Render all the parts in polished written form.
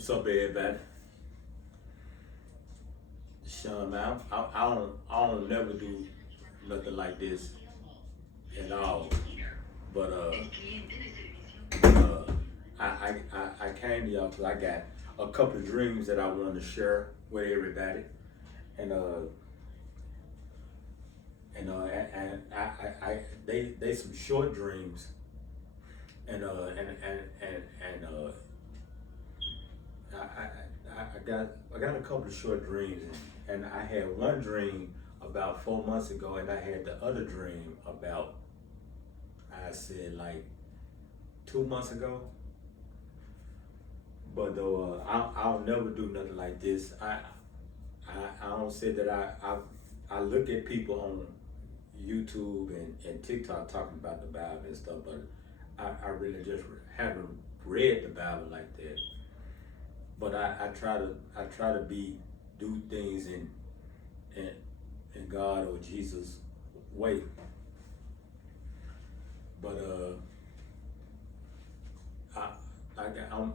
What's up, everybody? Sean, man, I don't never do nothing like this at all. But uh, I came to y'all because I got a couple of dreams that I wanted to share with everybody, and they some short dreams, and I got a couple of short dreams, and I had one dream about 4 months ago, and I had the other dream about, I said, like 2 months ago. But though I'll never do nothing like this. I don't say that I look at people on YouTube and TikTok talking about the Bible and stuff, but I really just haven't read the Bible like that. But I try to do things in in God or Jesus way. But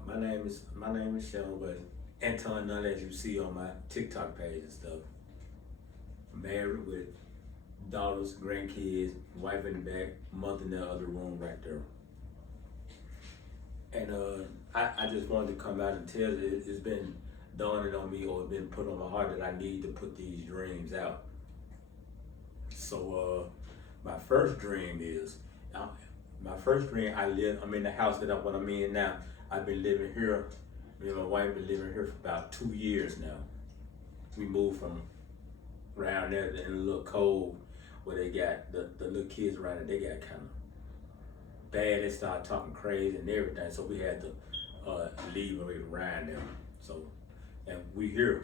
my name is Sean, but Anton Nunn, as you see on my TikTok page and stuff. Married with daughters, grandkids, wife in the back, mother in the other room right there. And I just wanted to come out and tell you it's been dawning on me, or been put on my heart, that I need to put these dreams out. So my first dream is, uh, I'm in the house when I'm in now. I've been living here. Me and my wife been living here for about 2 years now. We moved from around there in a little cold where they got the little kids around there. They got kind of bad. They started talking crazy and everything. So we had to leave and around them. So, and we here.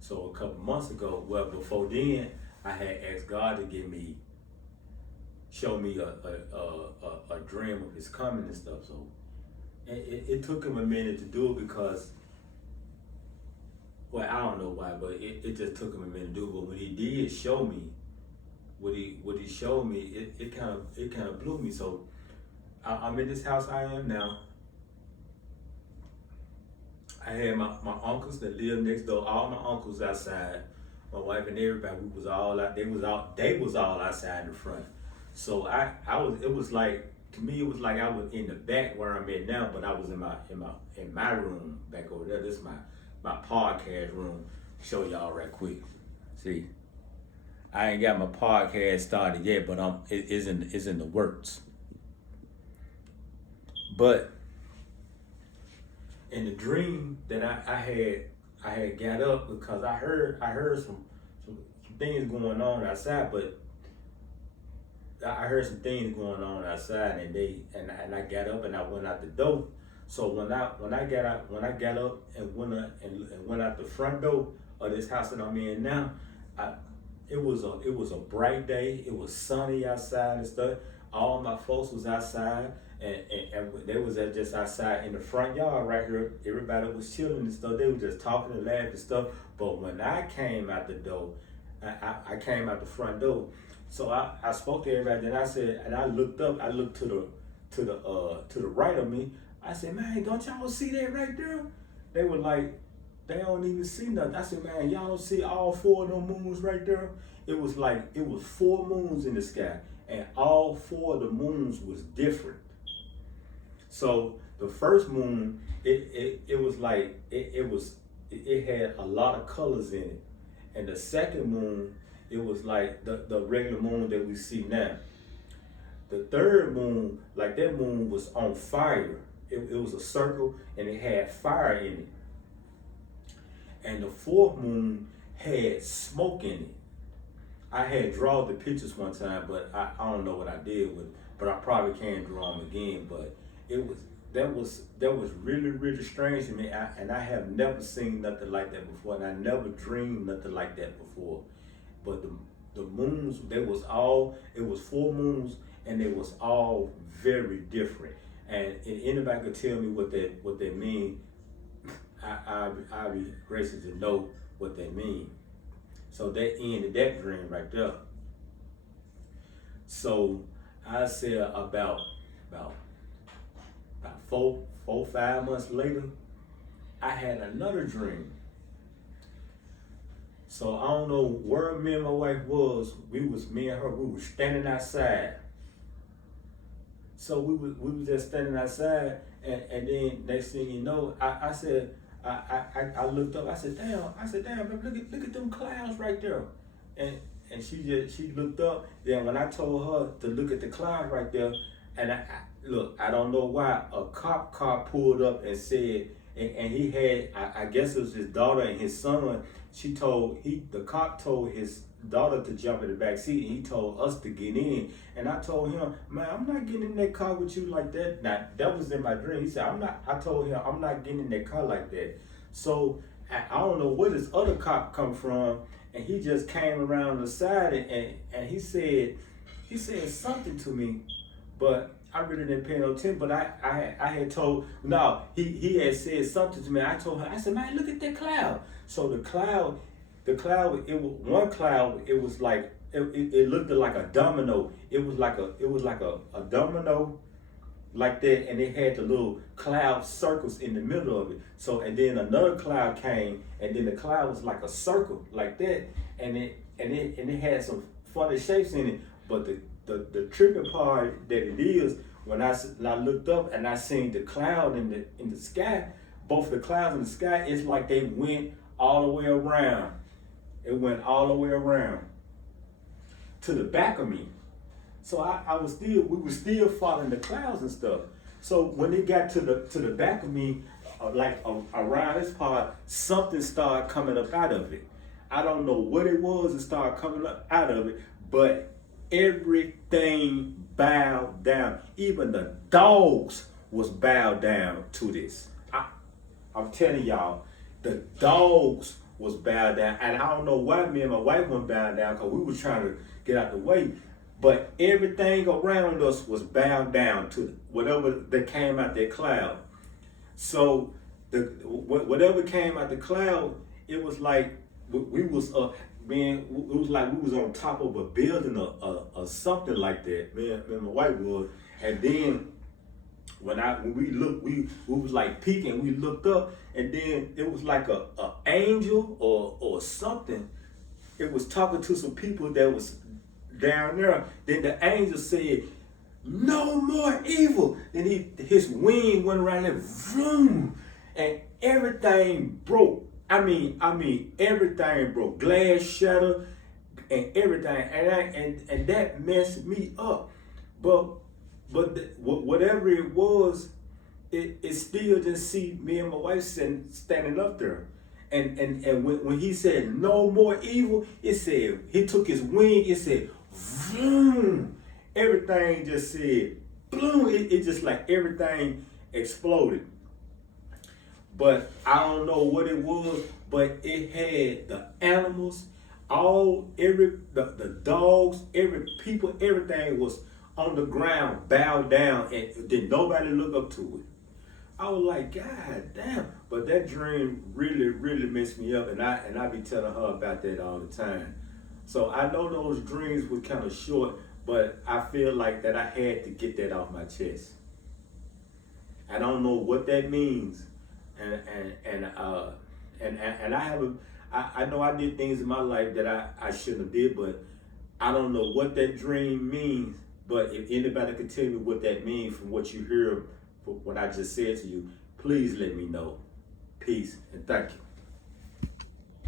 So a couple months ago, well before then, I had asked God to show me a dream of His coming and stuff. So it took Him a minute to do it because, well, I don't know why, but it just took Him a minute to do it. But when He did show me what he showed me, it kind of blew me. So I'm in this house I am now. I had my uncles that lived next door. All my uncles outside. My wife and everybody, we was all out. They was all outside in the front. So I was. It was like, to me, it was like I was in the back where I'm at now, but I was in my room back over there. This is my podcast room. Show y'all right quick. See, I ain't got my podcast started yet, but it's in the works. But in the dream that I had got up because I heard some things going on outside, but I heard some things going on outside, and I got up and I went out the door. So when I got up and went out the front door of this house that I'm in now, it was a bright day. It was sunny outside and stuff. All my folks was outside, and they was just outside in the front yard right here. Everybody was chilling and stuff. They were just talking and laughing and stuff. But when I came out the door, I came out the front door. So I spoke to everybody. Then I said, and I looked up. I looked to the right of me. I said, man, don't y'all see that right there? They were like, they don't even see nothing. I said, man, y'all don't see all four of them moons right there? It was 4 moons in the sky, and all 4 of the moons was different. So the first moon, it was like it had a lot of colors in it, and the second moon, it was like the regular moon that we see now. The third moon, like that moon was on fire. It was a circle and it had fire in it. And the fourth moon had smoke in it. I had drawn the pictures one time, but I don't know what I did with it. But I probably can draw them again. But that was really, really strange to me. And I have never seen nothing like that before, and I never dreamed nothing like that before. But the moons, it was 4 moons, and they was all very different. And if anybody could tell me what they mean, I'd be gracious to know what they mean. So that ended that dream right there. So I said about 4, 5 months later, I had another dream. So I don't know where me and my wife was. Me and her, we was standing outside. So we was just standing outside, and then next thing you know, I said, I looked up. I said, damn, babe, look at them clouds right there, and she looked up. Then when I told her to look at the clouds right there, and look, I don't know why a cop car pulled up and said, and he had, I guess it was his daughter and his son. The cop told his daughter to jump in the back seat, and he told us to get in. And I told him, man, I'm not getting in that car with you like that. Now that was in my dream. He said, I told him, I'm not getting in that car like that. So I don't know where this other cop come from, and he just came around the side, and he said something to me, but I really didn't pay no attention. But I had told, no, he had said something to me. I told her, I said, man, look at that cloud. So the cloud, it was one cloud. It was like it looked like a domino. It was like a domino like that, and it had the little cloud circles in the middle of it. So, and then another cloud came, and then the cloud was like a circle like that, and it had some funny shapes in it. But the tripping part that it is, when I looked up and I seen the cloud in the sky, both the clouds in the sky, it's like they went all the way around. It went all the way around to the back of me. So we were still following the clouds and stuff. So when it got to the back of me, around this part, something started coming up out of it. I don't know what it was that started coming up out of it, but everything bowed down. Even the dogs was bowed down to this. I'm telling y'all, the dogs was bowed down. And I don't know why me and my wife went bowed down, because we were trying to get out the way. But everything around us was bowed down to whatever that came out that cloud. So whatever came out the cloud, it was like we was it was like we was on top of a building or something like that. Me and my wife was. And then when we looked, we was like peeking. We looked up, and then it was like a angel or something. It was talking to some people that was down there. Then the angel said, "No more evil." Then his wing went around and vroom, and everything broke. I mean, everything broke. Glass shattered and everything, and that messed me up. But whatever it was, it still didn't see me and my wife standing up there. And when he said no more evil, it said he took his wing. It said vroom. Everything just said boom. It just like everything exploded. But I don't know what it was, but it had the animals, the dogs, every people, everything was on the ground, bowed down, and did nobody look up to it. I was like, God damn. But that dream really, really messed me up, and I be telling her about that all the time. So I know those dreams were kind of short, but I feel like that I had to get that off my chest. I don't know what that means, and I know I did things in my life that I shouldn't have did, but I don't know what that dream means. But if anybody can tell me what that means from what you hear, from what I just said to you, please let me know. Peace and thank you.